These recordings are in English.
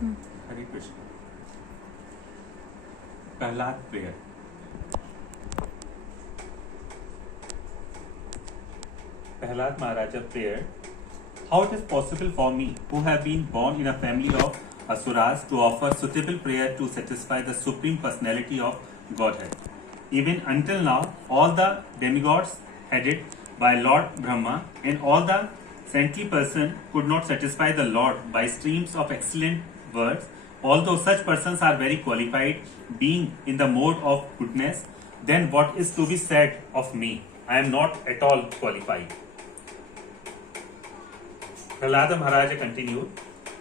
Hare Krishna. Prahlad prayer. Prahlad Maharaja prayer. How it is possible for me, who have been born in a family of asuras, to offer suitable prayer to satisfy the supreme personality of Godhead? Even until now, all the demigods headed by Lord Brahma and all the saintly person could not satisfy the Lord by streams of excellent words. Although such persons are very qualified, being in the mode of goodness, then what is to be said of me? I am not at all qualified. Prahlada Maharaja continued,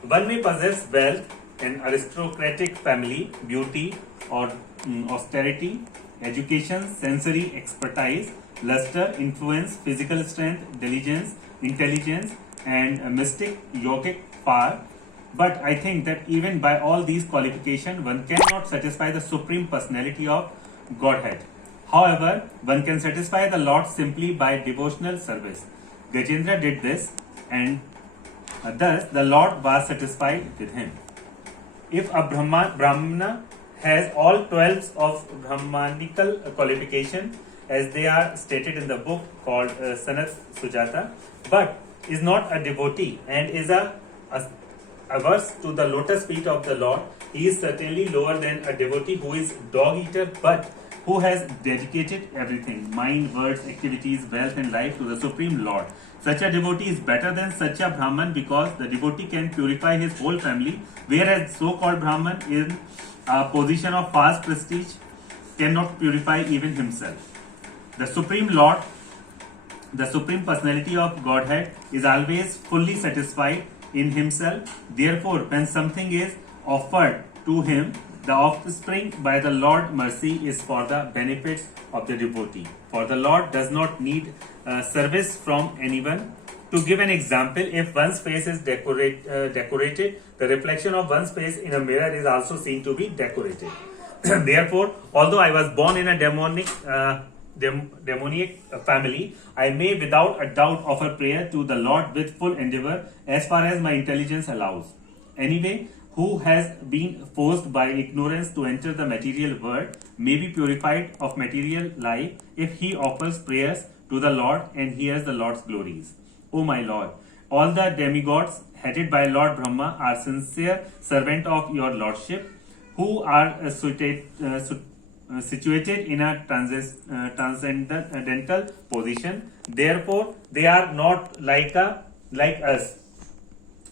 one may possess wealth, an aristocratic family, beauty or austerity, education, sensory expertise, luster, influence, physical strength, diligence, intelligence, and a mystic yogic power. But I think that even by all these qualifications, one cannot satisfy the supreme personality of Godhead. However, one can satisfy the Lord simply by devotional service. Gajendra did this, and thus the Lord was satisfied with him. If a Brahmana has all 12 of Brahmanical qualification, as they are stated in the book called Sanat Sujata, but is not a devotee and is averse to the lotus feet of the Lord, he is certainly lower than a devotee who is dog eater but who has dedicated everything, mind, words, activities, wealth and life to the Supreme Lord. Such a devotee is better than such a Brahman because the devotee can purify his whole family, whereas so-called Brahman in a position of vast prestige cannot purify even himself. The Supreme Lord, the Supreme Personality of Godhead, is always fully satisfied in himself. Therefore, when something is offered to him, the offspring by the Lord mercy is for the benefit of the devotee. For the Lord does not need service from anyone. To give an example, if one's face is decorated, the reflection of one's face in a mirror is also seen to be decorated. Therefore, although I was born in a demoniac family, I may without a doubt offer prayer to the Lord with full endeavor as far as my intelligence allows. Anyway, who has been forced by ignorance to enter the material world may be purified of material life if he offers prayers to the Lord and hears the Lord's glories. O my Lord, all the demigods headed by Lord Brahma are sincere servants of your Lordship, who are situated in a transcendental position. Therefore, they are not like us.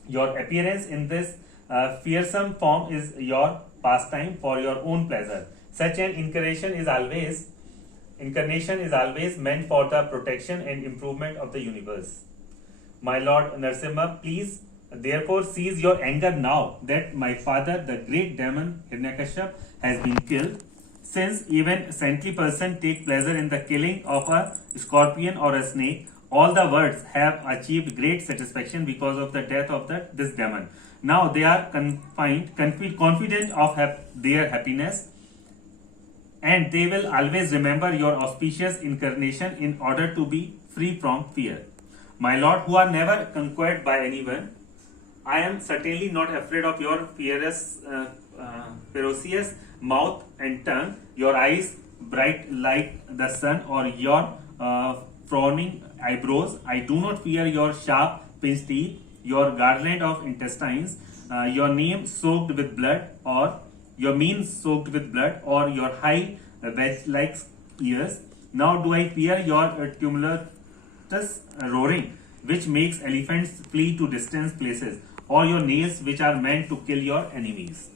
Your appearance in this fearsome form is your pastime for your own pleasure. Such an incarnation is always meant for the protection and improvement of the universe. My Lord Narasimha, please therefore cease your anger now that my father, the great demon Hiranyakashipu, has been killed. Since even saintly persons take pleasure in the killing of a scorpion or a snake, all the worlds have achieved great satisfaction because of the death of this demon. Now they are confident of their happiness, and they will always remember your auspicious incarnation in order to be free from fear. My Lord, who are never conquered by anyone, I am certainly not afraid of your ferocious mouth and tongue, your eyes bright like the sun, or your frowning eyebrows. I do not fear your sharp pinched teeth, your garland of intestines, your name soaked with blood, or your mane soaked with blood, or your high wedge-like ears. Now do I fear your tumultuous roaring, which makes elephants flee to distant places, or your nails, which are meant to kill your enemies.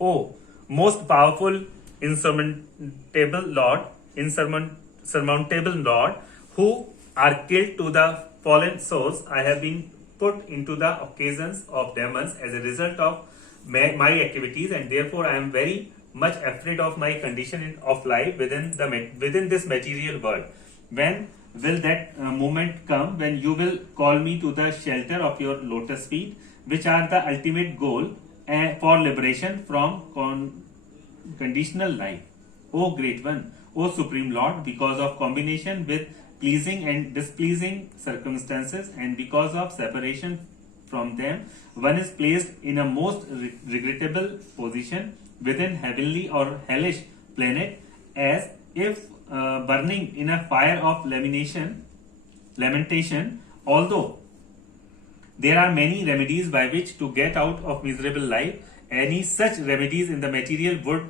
O most powerful, insurmountable Lord, who are killed to the fallen souls, I have been put into the occasions of demons as a result of my activities, and therefore I am very much afraid of my condition of life within this material world. When will that moment come when you will call me to the shelter of your lotus feet, which are the ultimate goal for liberation from conditional life? O Great One, O Supreme Lord, because of combination with pleasing and displeasing circumstances, and because of separation from them, one is placed in a most regrettable position within heavenly or hellish planet, as if burning in a fire of lamentation. Although there are many remedies by which to get out of miserable life, any such remedies in the material world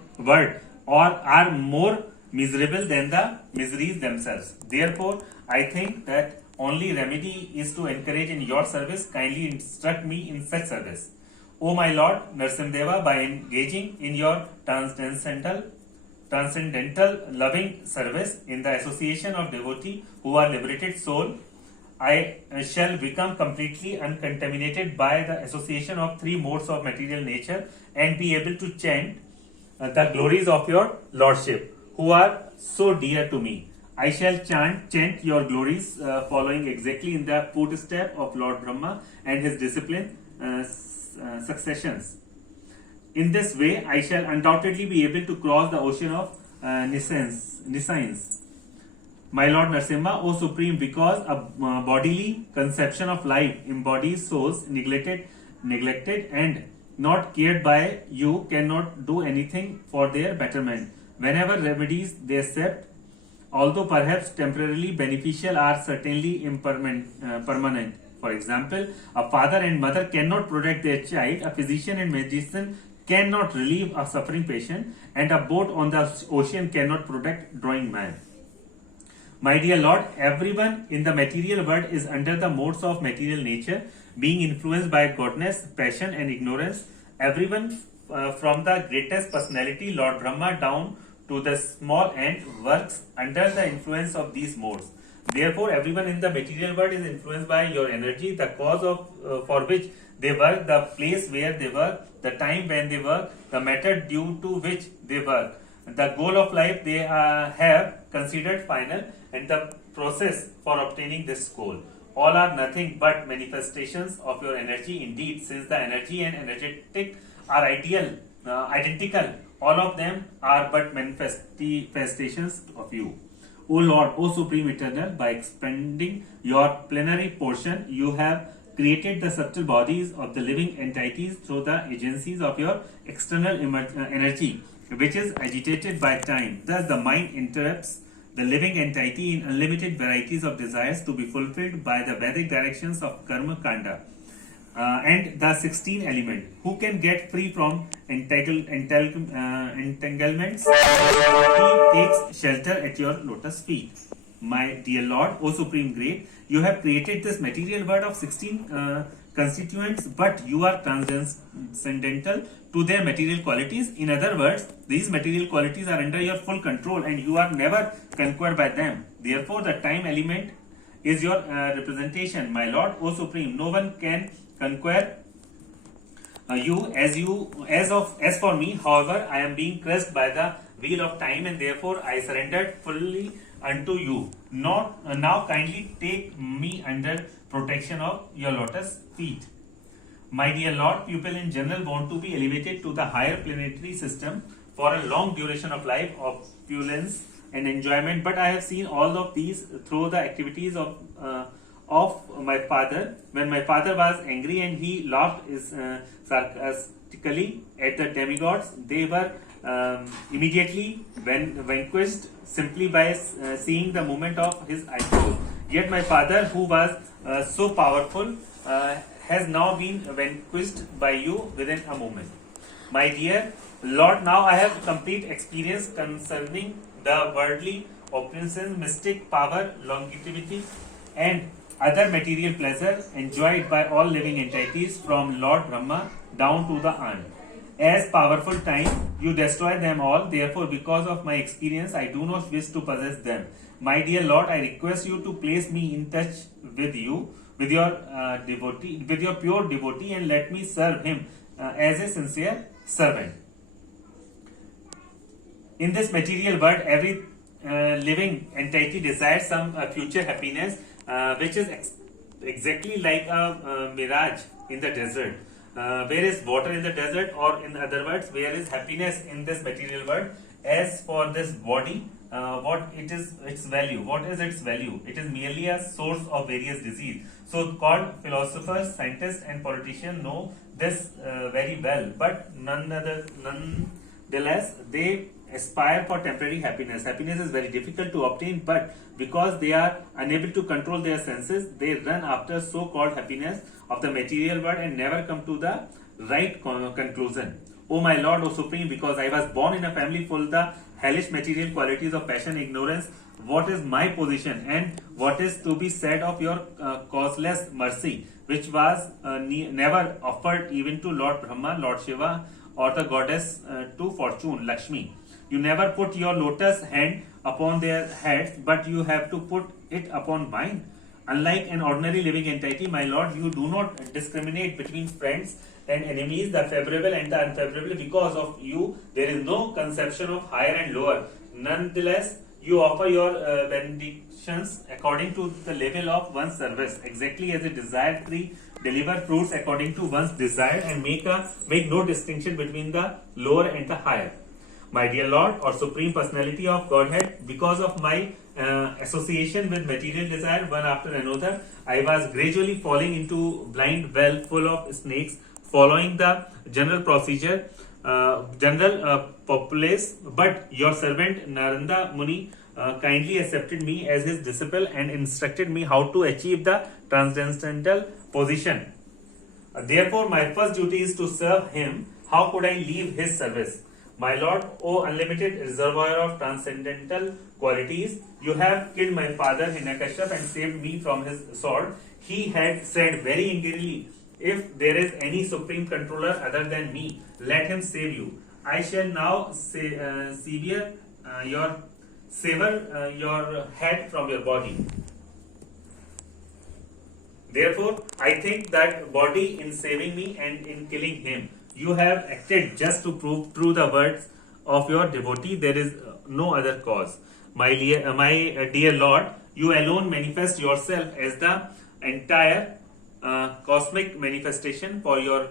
or are more miserable than the miseries themselves. Therefore, I think that only remedy is to encourage in your service. Kindly instruct me in such service. O my Lord Narsimdeva, by engaging in your transcendental loving service in the association of devotees who are liberated soul, I shall become completely uncontaminated by the association of three modes of material nature and be able to chant the glories of your Lordship, who are so dear to me. I shall chant your glories, following exactly in the footstep of Lord Brahma and his discipline successions. In this way, I shall undoubtedly be able to cross the ocean of nescience. My Lord Narasimha, O Supreme, because a bodily conception of life embodies souls neglected and not cared by you, cannot do anything for their betterment. Whenever remedies they accept, although perhaps temporarily beneficial, are certainly permanent. For example, a father and mother cannot protect their child, a physician and medicine cannot relieve a suffering patient, and a boat on the ocean cannot protect drowning man. My dear Lord, everyone in the material world is under the modes of material nature, being influenced by godness, passion, and ignorance. Everyone from the greatest personality, Lord Brahma, down to the small ant, works under the influence of these modes. Therefore, everyone in the material world is influenced by your energy, the cause of for which they work, the place where they work, the time when they work, the method due to which they work, the goal of life they have considered final, and the process for obtaining this goal. All are nothing but manifestations of your energy. Indeed, since the energy and energetic are identical, all of them are but manifestations of you. O Lord, O Supreme Eternal, by expanding your plenary portion, you have created the subtle bodies of the living entities through the agencies of your external energy, which is agitated by time. Thus, the mind interrupts the living entity in unlimited varieties of desires to be fulfilled by the Vedic directions of Karma Kanda and the 16 element. Who can get free from entanglements? He takes shelter at your lotus feet. My dear Lord, O Supreme Great, you have created this material world of 16 constituents, but you are transcendental to their material qualities. In other words, these material qualities are under your full control and you are never conquered by them. Therefore, the time element is your representation. My Lord, O Supreme, no one can conquer as for me. However, I am being crushed by the wheel of time, and therefore I surrendered fully unto you. Now kindly take me under protection of your lotus feet. My dear Lord, people in general want to be elevated to the higher planetary system for a long duration of life, of opulence and enjoyment, but I have seen all of these through the activities of my father. When my father was angry and he laughed sarcastically at the demigods, they were immediately vanquished simply by seeing the movement of his eyebrows. Yet my father, who was so powerful, has now been vanquished by you within a moment. My dear Lord, now I have complete experience concerning the worldly opulences, mystic power, longevity, and other material pleasure enjoyed by all living entities from Lord Brahma down to the ant. As powerful time, you destroy them all. Therefore, because of my experience, I do not wish to possess them. My dear Lord, I request you to place me in touch with you, with your devotee, with your pure devotee, and let me serve him as a sincere servant. In this material world, every living entity desires some future happiness, which is exactly like a mirage in the desert. Where is water in the desert, or in other words, where is happiness in this material world? As for this body, what it is its value. What is its value? It is merely a source of various disease. So called philosophers, scientists, and politicians know this very well, but nonetheless they aspire for temporary happiness. Happiness is very difficult to obtain, but because they are unable to control their senses, they run after so-called happiness of the material world and never come to the right conclusion. O my Lord, O Supreme, because I was born in a family full of the hellish material qualities of passion, ignorance, what is my position, and what is to be said of your causeless mercy, which was never offered even to Lord Brahma, Lord Shiva, or the goddess to fortune, Lakshmi. You never put your lotus hand upon their heads, but you have to put it upon mine. Unlike an ordinary living entity, my Lord, you do not discriminate between friends and enemies, the favorable and the unfavorable. Because of you, there is no conception of higher and lower. Nonetheless, you offer your benedictions according to the level of one's service, exactly as a desired tree deliver fruits according to one's desire, and make no distinction between the lower and the higher. My dear Lord or Supreme Personality of Godhead, because of my association with material desire one after another, I was gradually falling into blind well full of snakes, following the general procedure, populace. But your servant Naranda Muni kindly accepted me as his disciple and instructed me how to achieve the transcendental position. Therefore, my first duty is to serve him. How could I leave his service? My Lord, O unlimited reservoir of transcendental qualities, you have killed my father Hiranyakashipu and saved me from his sword. He had said very angrily, if there is any supreme controller other than me, let him save you. I shall now sever your head from your body. Therefore, I think that body in saving me and in killing him, you have acted just to prove true the words of your devotee. There is no other cause. My dear Lord, you alone manifest yourself as the entire cosmic manifestation, for your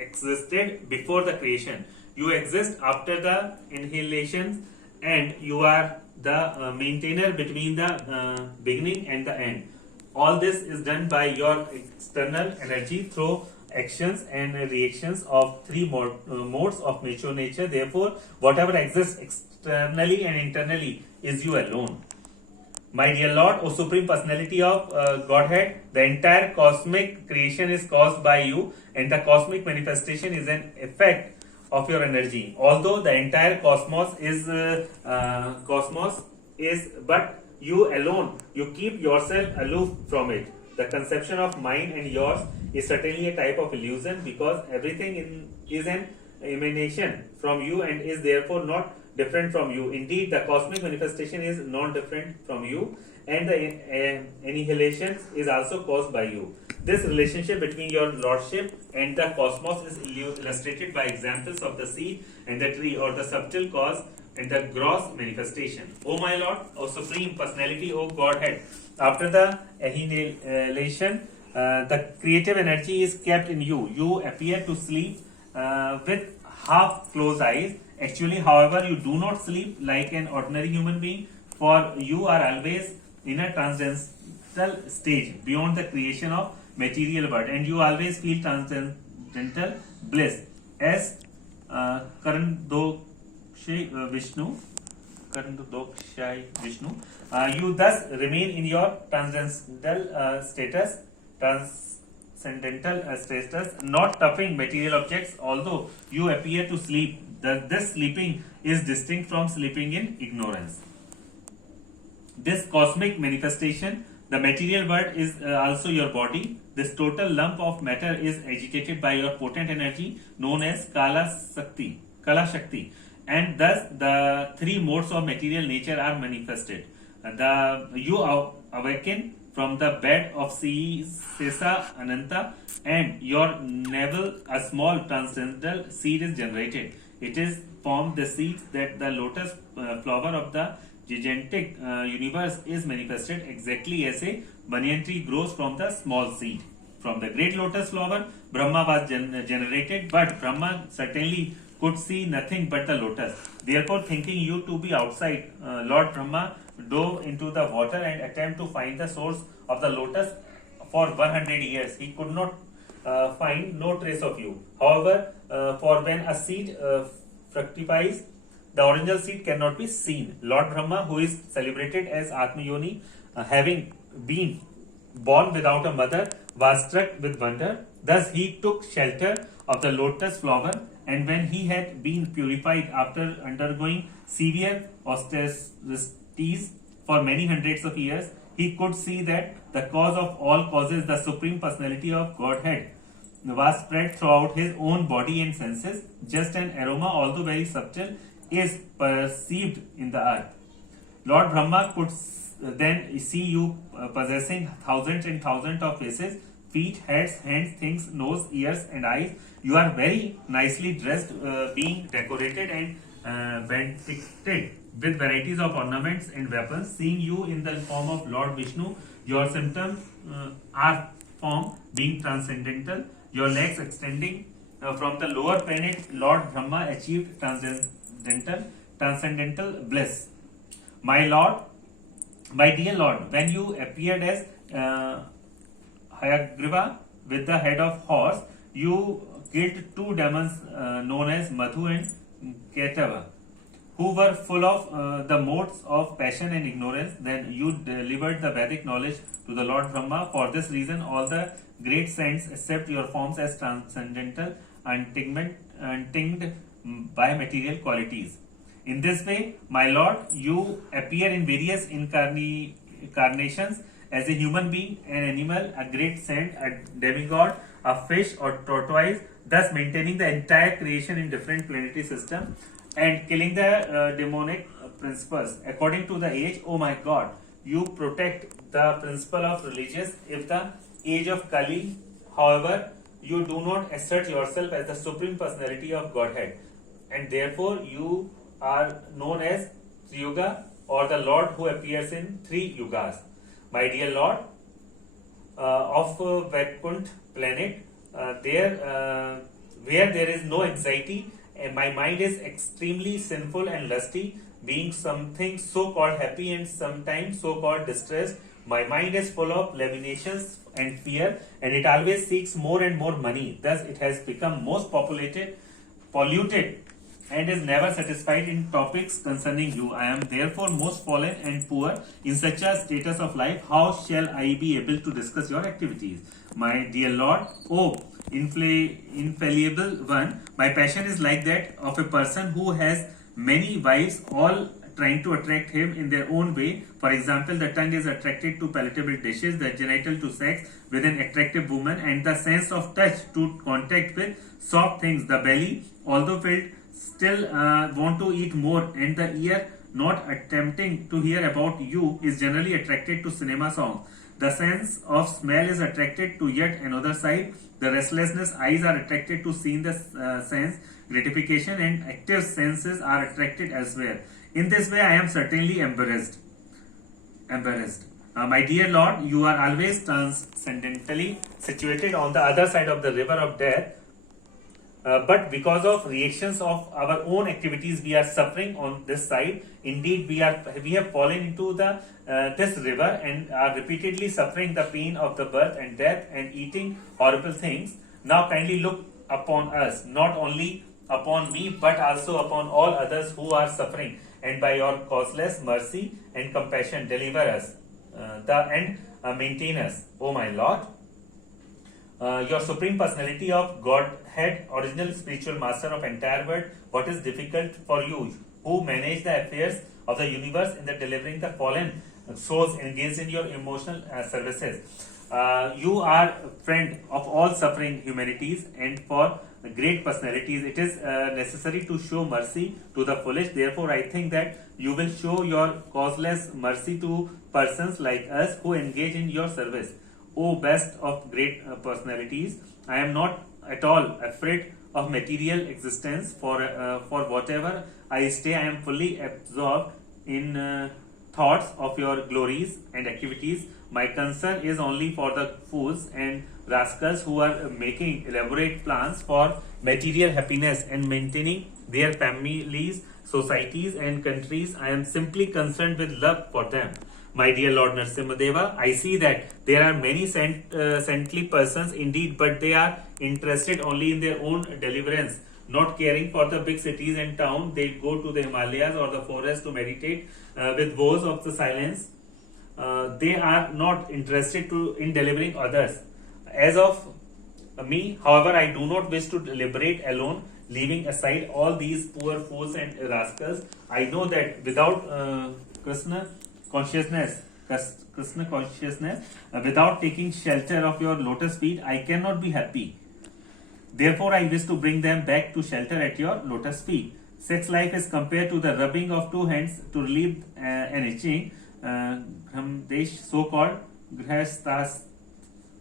existed before the creation. You exist after the inhalation, and you are the maintainer between the beginning and the end. All this is done by your external energy through actions and reactions of three modes of mature nature. Therefore, whatever exists externally and internally is you alone. My dear Lord, O Supreme Personality of Godhead, the entire cosmic creation is caused by you, and the cosmic manifestation is an effect of your energy. Although the entire cosmos is but you alone, you keep yourself aloof from it. The conception of mine and yours is certainly a type of illusion, because everything is an emanation from you and is therefore not different from you. Indeed, the cosmic manifestation is non-different from you, and the annihilation is also caused by you. This relationship between your lordship and the cosmos is illustrated by examples of the seed and the tree, or the subtle cause and the gross manifestation. O my Lord, O Supreme Personality, O Godhead, after the annihilation, the creative energy is kept in you. You appear to sleep with half closed eyes. Actually, however, you do not sleep like an ordinary human being, for you are always in a transcendental stage beyond the creation of material world, and you always feel transcendental bliss as Karandokshay Vishnu. You thus remain in your transcendental status, not touching material objects, although you appear to sleep. This sleeping is distinct from sleeping in ignorance. This cosmic manifestation, the material world, is also your body. This total lump of matter is agitated by your potent energy known as Kala Shakti, and thus the three modes of material nature are manifested. You awaken from the bed of Sesa Ananta, and your navel a small transcendental seed is generated. It is formed the seeds that the lotus flower of the gigantic universe is manifested, exactly as a banyan tree grows from the small seed. From the great lotus flower, Brahma was generated, but Brahma certainly could see nothing but the lotus. Therefore, thinking you to be outside, Lord Brahma dove into the water and attempted to find the source of the lotus for 100 years. He could not find no trace of you. However, for when a seed fructifies, the original seed cannot be seen. Lord Brahma, who is celebrated as Atmayoni, having been born without a mother, was struck with wonder. Thus he took shelter of the lotus flower, and when he had been purified after undergoing severe austerities for many hundreds of years, he could see that the cause of all causes, the Supreme Personality of Godhead, was spread throughout his own body and senses. Just an aroma, although very subtle, is perceived in the earth. Lord Brahma could then see you possessing thousands and thousands of faces, feet, heads, hands, things, nose, ears, and eyes. You are very nicely dressed, being decorated and benticted with varieties of ornaments and weapons. Seeing you in the form of Lord Vishnu, your symptoms are form being transcendental. Your legs extending from the lower planet, Lord Brahma achieved transcendental bliss. My Lord, my dear Lord, when you appeared as Hayagriva with the head of horse, you killed two demons known as Madhu and Ketava, who were full of the modes of passion and ignorance. Then you delivered the Vedic knowledge to the Lord Brahma. For this reason, all the great saints accept your forms as transcendental and tinged by material qualities. In this way, my Lord, you appear in various incarnations as a human being, an animal, a great saint, a demigod, a fish or tortoise, thus maintaining the entire creation in different planetary systems and killing the demonic principles. According to the age, oh my God, you protect the principle of religious. If the age of Kali, however, you do not assert yourself as the Supreme Personality of Godhead, and therefore you are known as Triyuga, or the Lord who appears in 3 yugas. My dear Lord, of Vaikunt planet, where there is no anxiety, and my mind is extremely sinful and lusty, being something so called happy and sometimes so called distressed. My mind is full of laminations and fear, and it always seeks more and more money. Thus, it has become most polluted, and is never satisfied in topics concerning you. I am therefore most fallen and poor in such a status of life. How shall I be able to discuss your activities? My dear Lord, oh infallible one, my passion is like that of a person who has many wives, all trying to attract him in their own way. For example, the tongue is attracted to palatable dishes, the genital to sex with an attractive woman, and the sense of touch to contact with soft things. The belly, although filled, still want to eat more, and the ear, not attempting to hear about you, is generally attracted to cinema songs. The sense of smell is attracted to yet another side. The restlessness eyes are attracted to seeing the sense gratification, and active senses are attracted elsewhere. In this way, I am certainly embarrassed. My dear Lord, you are always transcendentally situated on the other side of the river of death. But because of reactions of our own activities, we are suffering on this side. Indeed, we have fallen into the this river and are repeatedly suffering the pain of the birth and death and eating horrible things. Now kindly look upon us, not only upon me, but also upon all others who are suffering, and by your causeless mercy and compassion, deliver us and maintain us, O my Lord. Your Supreme Personality of Godhead, original spiritual master of entire world, what is difficult for you, who manage the affairs of the universe in the delivering the fallen souls engaged in your emotional services. You are friend of all suffering humanities, and for great personalities it is necessary to show mercy to the foolish. Therefore, I think that you will show your causeless mercy to persons like us who engage in your service. O best of great personalities, I am not at all afraid of material existence. For whatever I stay, I am fully absorbed in thoughts of your glories and activities. My concern is only for the fools and rascals who are making elaborate plans for material happiness and maintaining their families, societies and countries. I am simply concerned with love for them. My dear Lord Narasimhadeva, I see that there are many saintly persons indeed, but they are interested only in their own deliverance, not caring for the big cities and town. They go to the Himalayas or the forest to meditate with vows of the silence. They are not interested in delivering others. As of me, however, I do not wish to liberate alone, leaving aside all these poor fools and rascals. I know that without Krishna consciousness, without taking shelter of your lotus feet, I cannot be happy. Therefore, I wish to bring them back to shelter at your lotus feet. Sex life is compared to the rubbing of two hands to relieve an itching. Brahmadesh, so-called grihasthas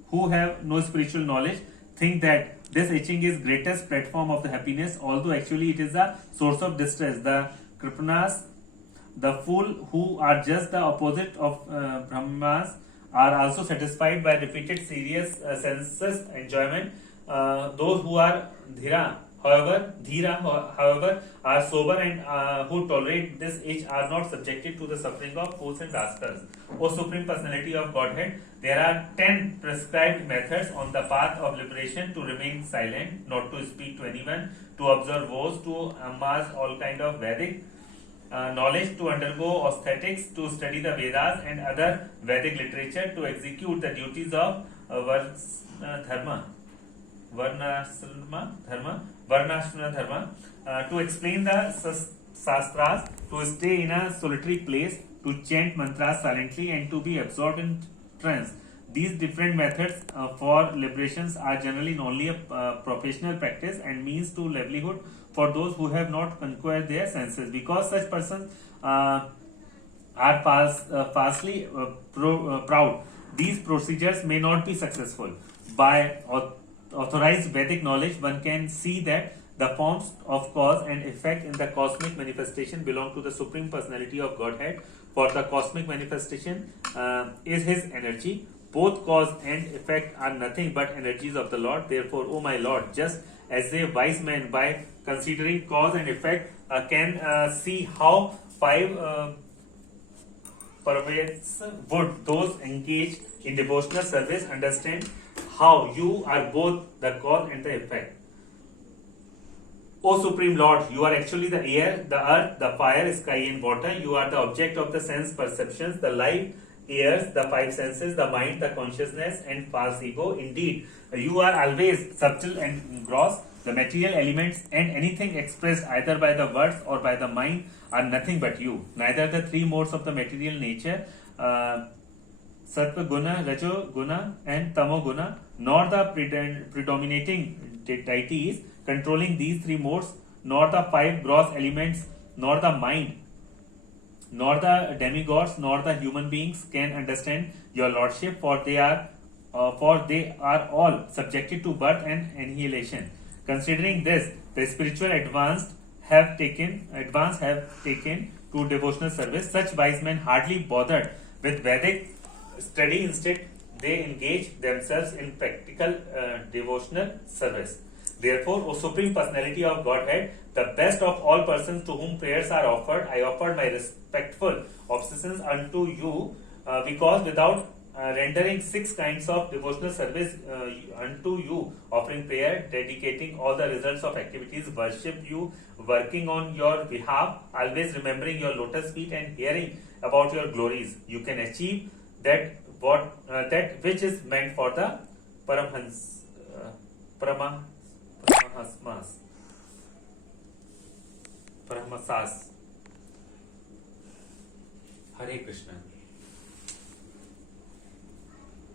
who have no spiritual knowledge, think that this itching is greatest platform of the happiness, although actually it is a source of distress. The kripanas, the fool who are just the opposite of brahmas, are also satisfied by repeated serious senses enjoyment. Those who are dhira, however, are sober and who tolerate this itch are not subjected to the suffering of fools and rascals. O Supreme Personality of Godhead, there are 10 prescribed methods on the path of liberation: to remain silent, not to speak to anyone, to observe vows, to amass all kind of Vedic knowledge, to undergo aesthetics, to study the Vedas and other Vedic literature, to execute the duties of Varnashrama Dharma, to explain the Shastras, to stay in a solitary place, to chant mantras silently, and to be absorbed in trance. These different methods for liberations are generally only a professional practice and means to livelihood for those who have not conquered their senses. Because such persons are falsely proud, these procedures may not be successful. By authorized Vedic knowledge, one can see that the forms of cause and effect in the cosmic manifestation belong to the Supreme Personality of Godhead. For the cosmic manifestation is His energy. Both cause and effect are nothing but energies of the Lord. Therefore, O my Lord, just as a wise man, by considering cause and effect, can see how five pervades, would those engaged in devotional service understand how you are both the cause and the effect. O Supreme Lord, you are actually the air, the earth, the fire, sky and water. You are the object of the sense perceptions, the life, ears, the five senses, the mind, the consciousness and false ego. Indeed, you are always subtle and gross. The material elements and anything expressed either by the words or by the mind are nothing but you. Neither the three modes of the material nature, Sattva Guna, Rajo Guna and Tamo Guna, nor the predominating deities controlling these three modes, nor the five gross elements, nor the mind, nor the demigods, nor the human beings can understand your lordship, for they are all subjected to birth and annihilation. Considering this, the spiritual advanced have taken to devotional service. Such wise men hardly bothered with Vedic study. Instead, they engage themselves in practical devotional service. Therefore, O Supreme Personality of Godhead, the best of all persons to whom prayers are offered, I offer my respectful obeisances unto you, because without rendering 6 kinds of devotional service unto you, offering prayer, dedicating all the results of activities, worship you, working on your behalf, always remembering your lotus feet and hearing about your glories, you can achieve that which is meant for the Paramasas. Hare Krishna.